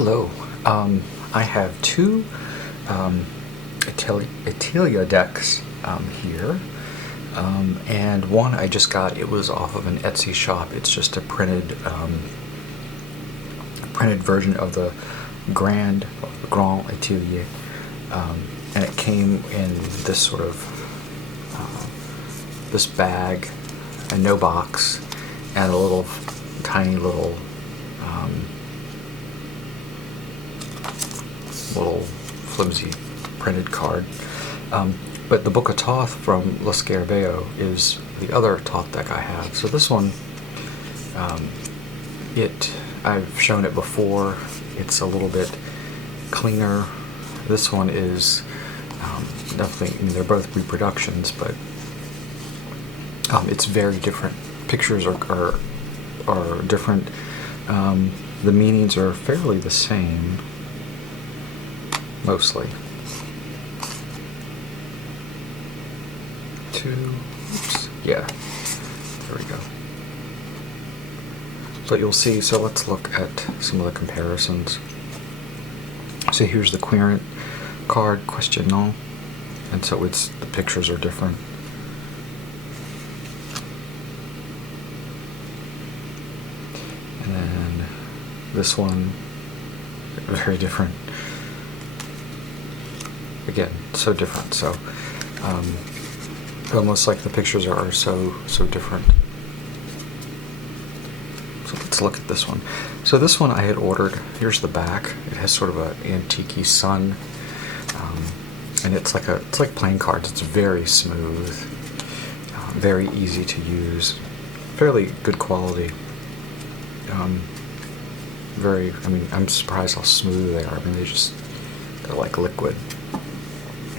Hello. I have two Etteilla decks here, and one I just got. It was off of an Etsy shop. It's just a printed version of the Grand Etteilla, and it came in this sort of this bag, and no box, and a little tiny little flimsy printed card. But the Book of Thoth from Scarabeo is the other Thoth deck I have. So this one, I've shown it before. It's a little bit cleaner. This one is definitely, I mean, they're both reproductions, but it's very different. Pictures are different. The meanings are fairly the same, mostly. Yeah, there we go. So you'll see, so let's look at some of the comparisons. So here's the querent card, questionant, and so the pictures are different. And then this one, very different. Again, so different. So almost like the pictures are so different. So let's look at this one. So this one I had ordered. Here's the back. It has sort of an antique-y sun, and it's like playing cards. It's very smooth, very easy to use, fairly good quality. I'm surprised how smooth they are. I mean, they're like liquid,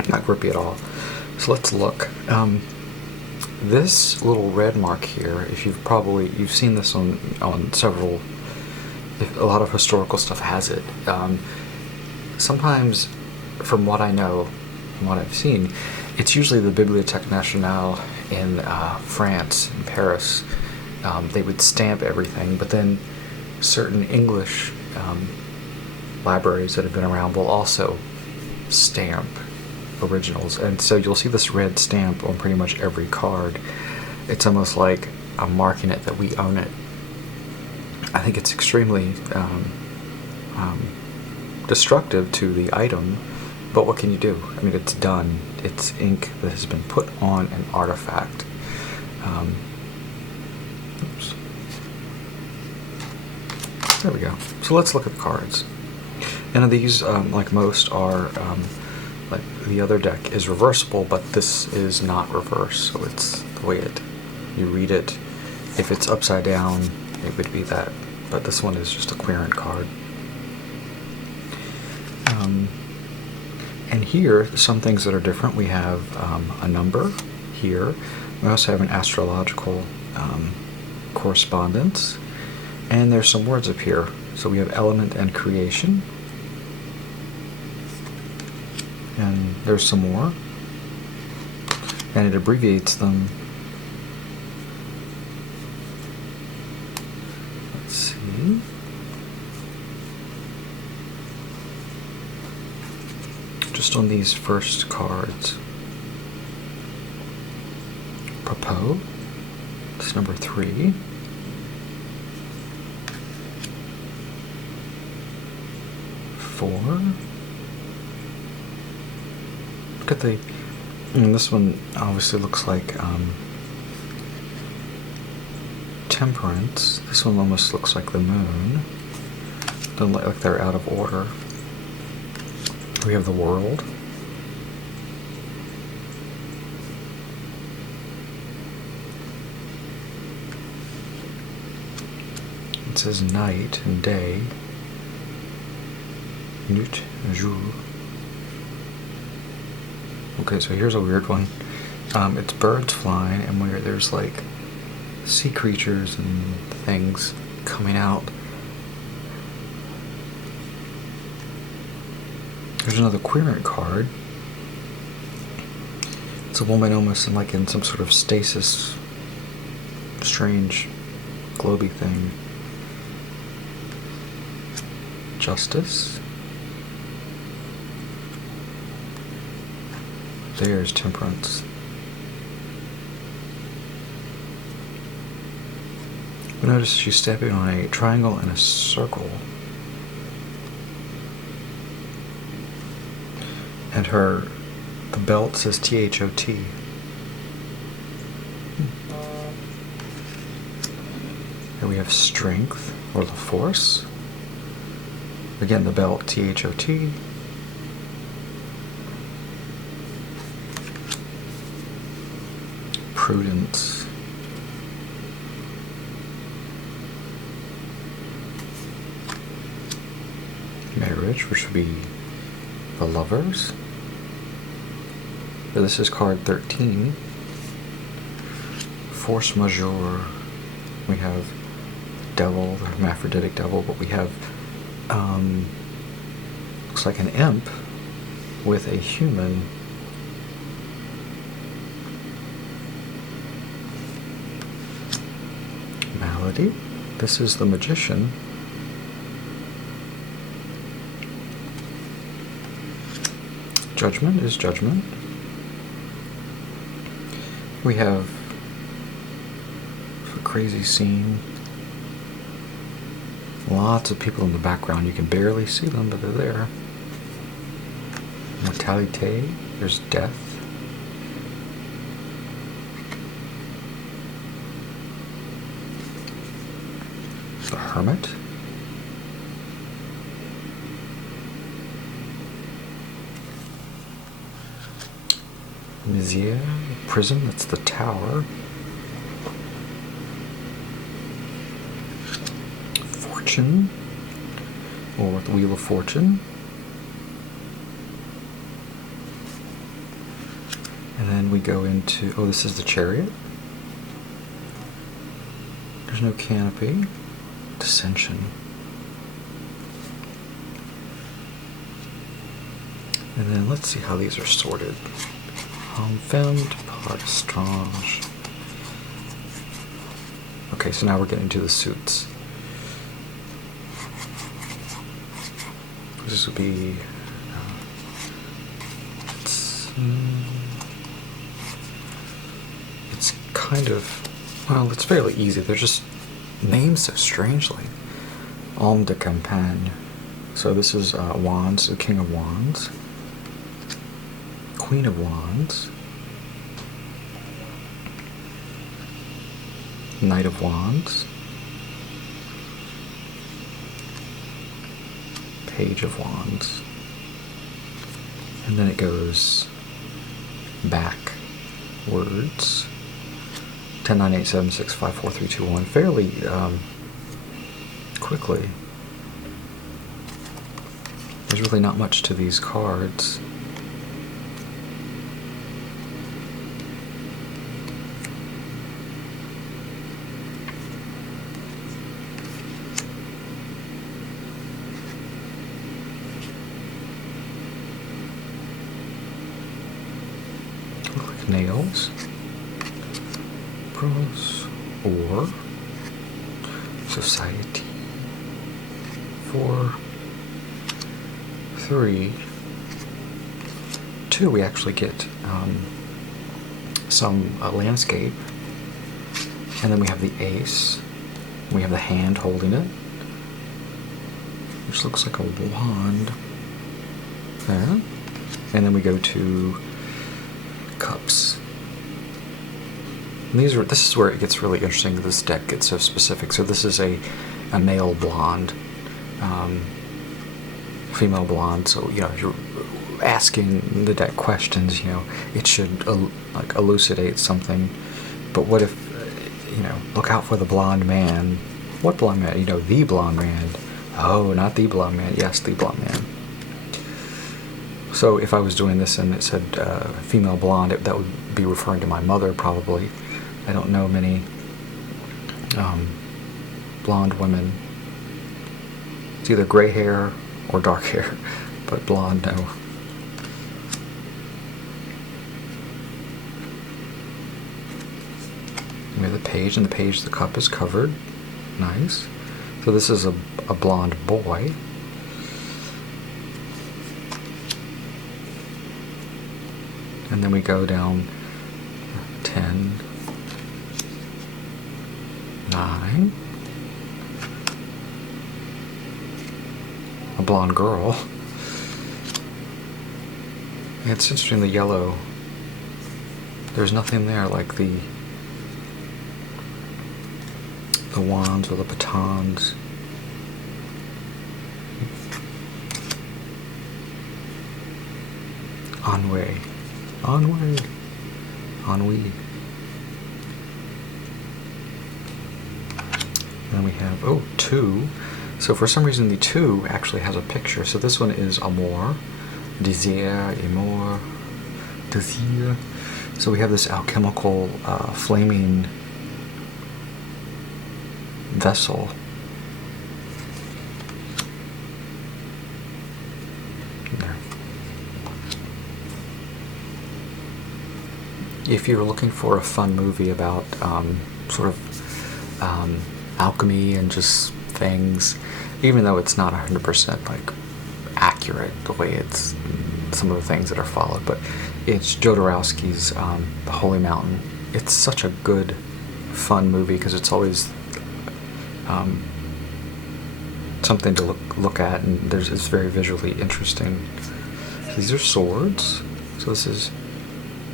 not grippy at all. So let's look. This little red mark here, if you've seen this on several, a lot of historical stuff has it. Sometimes, from what I know, from what I've seen, it's usually the Bibliothèque Nationale in France, in Paris. They would stamp everything, but then certain English libraries that have been around will also stamp originals, and so you'll see this red stamp on pretty much every card. It's almost like I'm marking it that we own it. I think it's extremely destructive to the item, but what can you do? I mean, it's done. It's ink that has been put on an artifact. Oops. There we go. So let's look at the cards. And these, like most, are like the other deck is reversible, but this is not reverse, so it's the way you read it. If it's upside down, it would be that, but this one is just a querent card. And here, some things that are different. We have a number here. We also have an astrological correspondence, and there's some words up here. So we have element and creation. And there's some more, and it abbreviates them. Let's see. Just on these first cards. Propos, it's number 3. Four. Look at this one obviously looks like temperance. This one almost looks like the moon. Doesn't look like they're out of order. We have the world. It says night and day. Nuit, jour. Okay, so here's a weird one. It's birds flying, and where there's like sea creatures and things coming out. There's another querent card. It's a woman almost in some sort of stasis, strange globy thing. Justice. There's Temperance. Notice she's stepping on a triangle and a circle. And the belt says T-H-O-T. Here we have Strength, or the Force. Again, the belt, T-H-O-T. Prudence. Marriage, which would be the Lovers. So this is card 13. Force Majeure. We have Devil, the hermaphroditic devil, but we have looks like an imp with a human. Malady. This is the Magician. Judgment is Judgment. We have a crazy scene. Lots of people in the background. You can barely see them, but they're there. Mortalité. There's Death. The Hermit. Mizia. Prison. That's the Tower. Fortune, or the Wheel of Fortune. And then we go into, oh, this is the Chariot. There's no canopy. Dissension. And then let's see how these are sorted. Femme, part strange. Okay, so now we're getting to the suits. This would be it's kind of, well, it's fairly easy. They're just named so strangely. Homme de Campagne. So this is Wands, the King of Wands. Queen of Wands. Knight of Wands. Page of Wands. And then it goes backwards. 10, 9, 8, 7, 6, 5, 4, 3, 2, 1. Fairly quickly. There's really not much to these cards. Nails, pros, or society. 4, 3, 2. We actually get some landscape, and then we have the ace. We have the hand holding it, which looks like a wand there, and then we go to cups. And this is where it gets really interesting. This deck gets so specific. So this is a male blonde, female blonde. So if you're asking the deck questions, it should like elucidate something. But what if look out for the blonde man? What blonde man? The blonde man. Oh, not the blonde man. Yes, the blonde man. So if I was doing this and it said female blonde, that would be referring to my mother probably. I don't know many blonde women. It's either gray hair or dark hair, but blonde, no. We have the page, and the cup is covered. Nice. So this is a blonde boy. And then we go down 10, 9, a blonde girl. Yeah, it's interesting, the yellow, there's nothing there like the wands or the batons. Ennui. Onward. Ennui. And then we have, oh, 2. So for some reason the 2 actually has a picture. So this one is amour, désir, amour, désir. So we have this alchemical flaming vessel. There. If you're looking for a fun movie about sort of alchemy and just things, even though it's not 100% like accurate the way it's some of the things that are followed, but it's Jodorowsky's The Holy Mountain. It's such a good, fun movie because it's always something to look at, and it's very visually interesting. So these are swords. So this is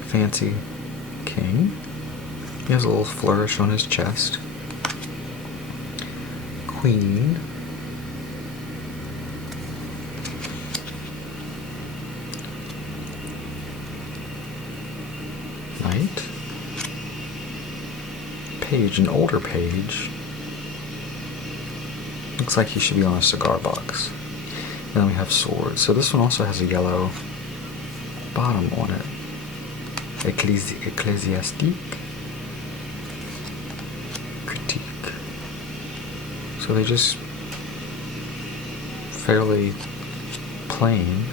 fancy king. He has a little flourish on his chest. Queen. Knight. Page, an older page. Looks like he should be on a cigar box. And then we have swords. So this one also has a yellow bottom on it. Ecclesiastique. Critique. So they just fairly plain.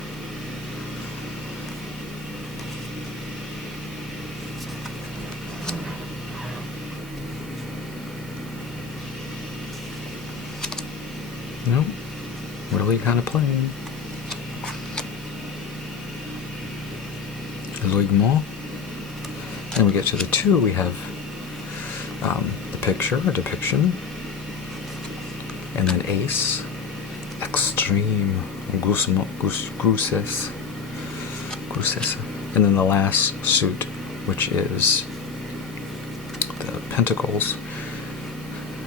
Nope, really kind of plain. Loigement. And we get to the 2, we have the picture, a depiction, and then ace, extreme, grousses, and then the last suit, which is the pentacles,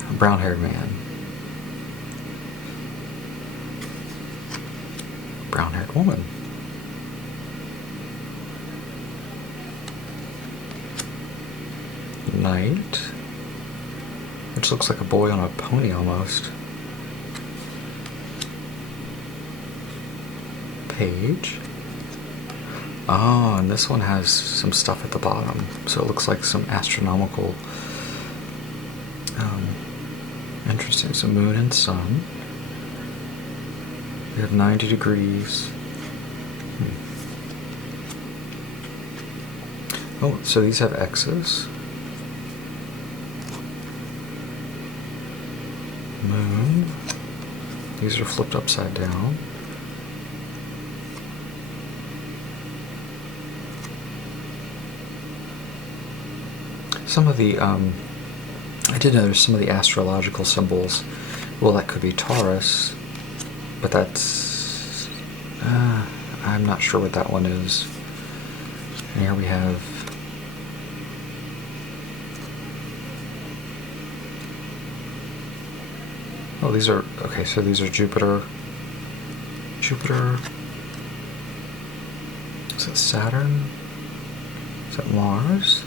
a brown-haired man. Brown-haired woman. Knight, which looks like a boy on a pony almost. Page. Oh, and this one has some stuff at the bottom, so it looks like some astronomical. Interesting. So moon and sun. We have 90 degrees. Oh, so these have X's. Moon. These are flipped upside down. Some of the, I did notice some of the astrological symbols. Well, that could be Taurus, but that's, I'm not sure what that one is. And here we have oh, these are, okay, so these are Jupiter. Jupiter. Is it Saturn? Is it Mars?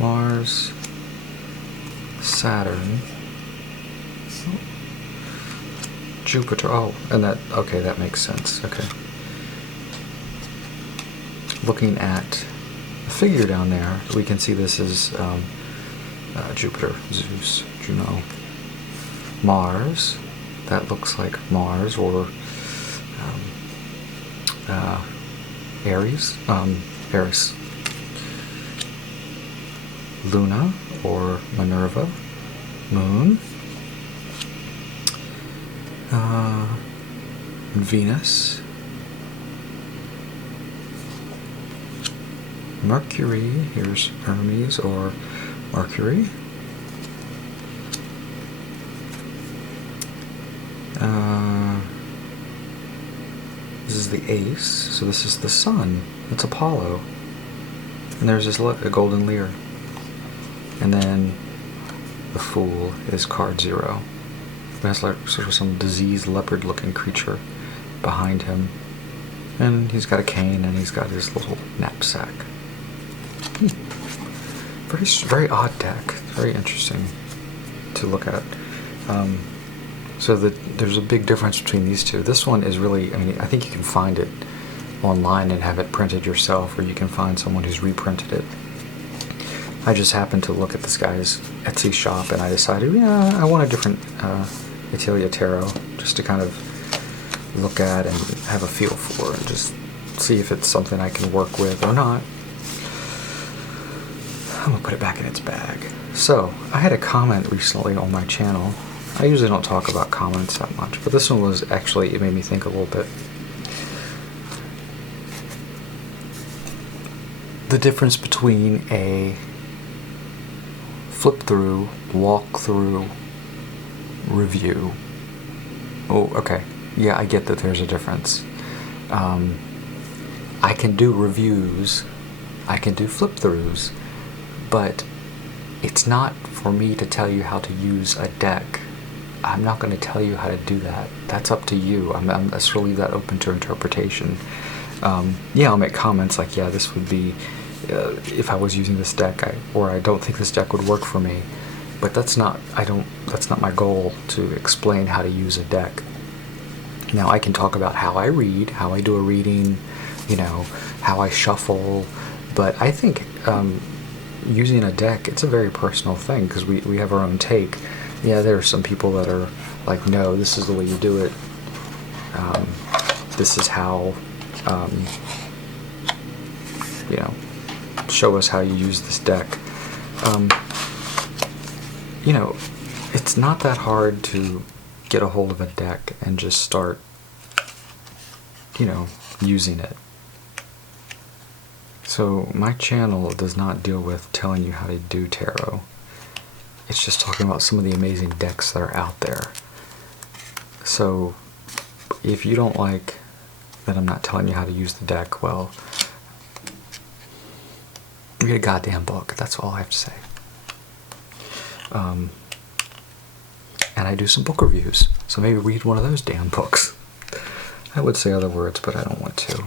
Mars. Saturn. Jupiter. Oh, and that, okay, that makes sense. Okay. Looking at the figure down there, we can see this is Jupiter, Zeus, Juno. Mars, that looks like Mars, or Aries, Aries. Luna, or Minerva. Moon. Venus. Mercury. Here's Hermes or Mercury. This is the ace, so this is the sun. It's Apollo. And there's this a golden lyre. And then the fool is card 0. It has like sort of some diseased leopard-looking creature behind him. And he's got a cane and he's got his little knapsack. Very odd deck. Very interesting to look at. So there's a big difference between these two. This one is really, I mean, I think you can find it online and have it printed yourself, or you can find someone who's reprinted it. I just happened to look at this guy's Etsy shop and I decided, yeah, I want a different Etteilla tarot, just to kind of look at and have a feel for and just see if it's something I can work with or not. I'm gonna put it back in its bag. So, I had a comment recently on my channel. I usually don't talk about comments that much, but this one was actually, it made me think a little bit. The difference between a flip-through, walk-through, review. Oh, okay. Yeah, I get that there's a difference. I can do reviews, I can do flip-throughs, but it's not for me to tell you how to use a deck. I'm not going to tell you how to do that. That's up to you. I'm just leave that open to interpretation. Yeah, I'll make comments like, yeah, this would be, if I was using this deck, or I don't think this deck would work for me. But that's not my goal, to explain how to use a deck. Now, I can talk about how I read, how I do a reading, you know, how I shuffle, but I think using a deck, it's a very personal thing, because we have our own take. Yeah, there are some people that are like, no, this is the way you do it. This is how, you know, show us how you use this deck. You know, it's not that hard to get a hold of a deck and just start, you know, using it. So my channel does not deal with telling you how to do tarot. It's just talking about some of the amazing decks that are out there. So if you don't like that I'm not telling you how to use the deck, well, read a goddamn book. That's all I have to say. And I do some book reviews, so maybe read one of those damn books. I would say other words, but I don't want to.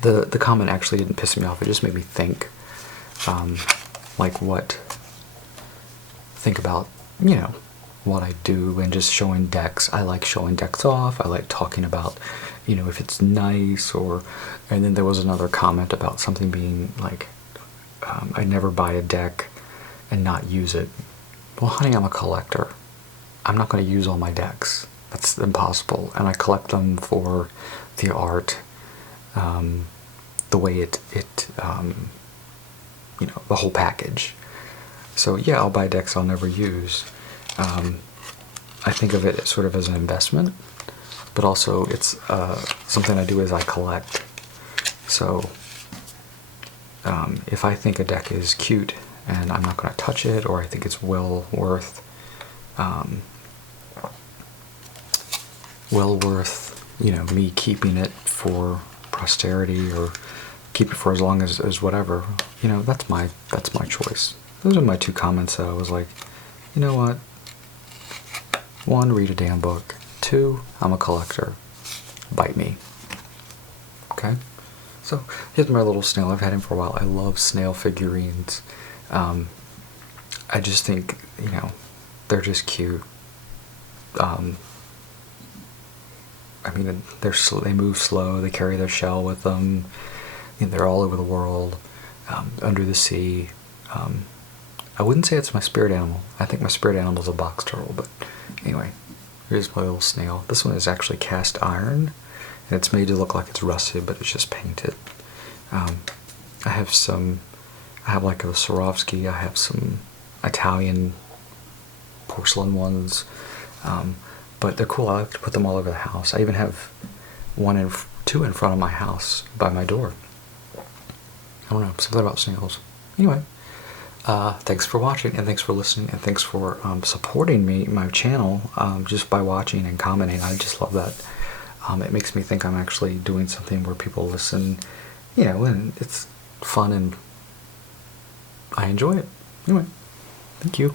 The comment actually didn't piss me off. It just made me think, think about, you know, what I do, and just showing decks. I like showing decks off. I like talking about, you know, if it's nice, or, and then there was another comment about something being like, I'd never buy a deck and not use it. Well, honey, I'm a collector. I'm not going to use all my decks. That's impossible. And I collect them for the art, the way it you know, the whole package. So yeah, I'll buy decks I'll never use. I think of it sort of as an investment, but also it's something I do as I collect. So if I think a deck is cute and I'm not going to touch it, or I think it's well worth, you know, me keeping it for posterity, or keep it for as long as whatever, you know, that's my choice. Those are my two comments that I was like, you know what? 1, read a damn book. 2, I'm a collector. Bite me. Okay? So, here's my little snail. I've had him for a while. I love snail figurines. I just think, you know, they're just cute. I mean, they move slow. They carry their shell with them. You know, they're all over the world, under the sea. I wouldn't say it's my spirit animal. I think my spirit animal is a box turtle, but anyway, here's my little snail. This one is actually cast iron, and it's made to look like it's rusted, but it's just painted. I have like a Swarovski. I have some Italian porcelain ones, but they're cool. I like to put them all over the house. I even have 2 in front of my house by my door. I don't know, something about snails. Anyway, thanks for watching, and thanks for listening, and thanks for supporting my channel just by watching and commenting. I just love that. It makes me think I'm actually doing something where people listen, you know, and it's fun and I enjoy it. Anyway, thank you.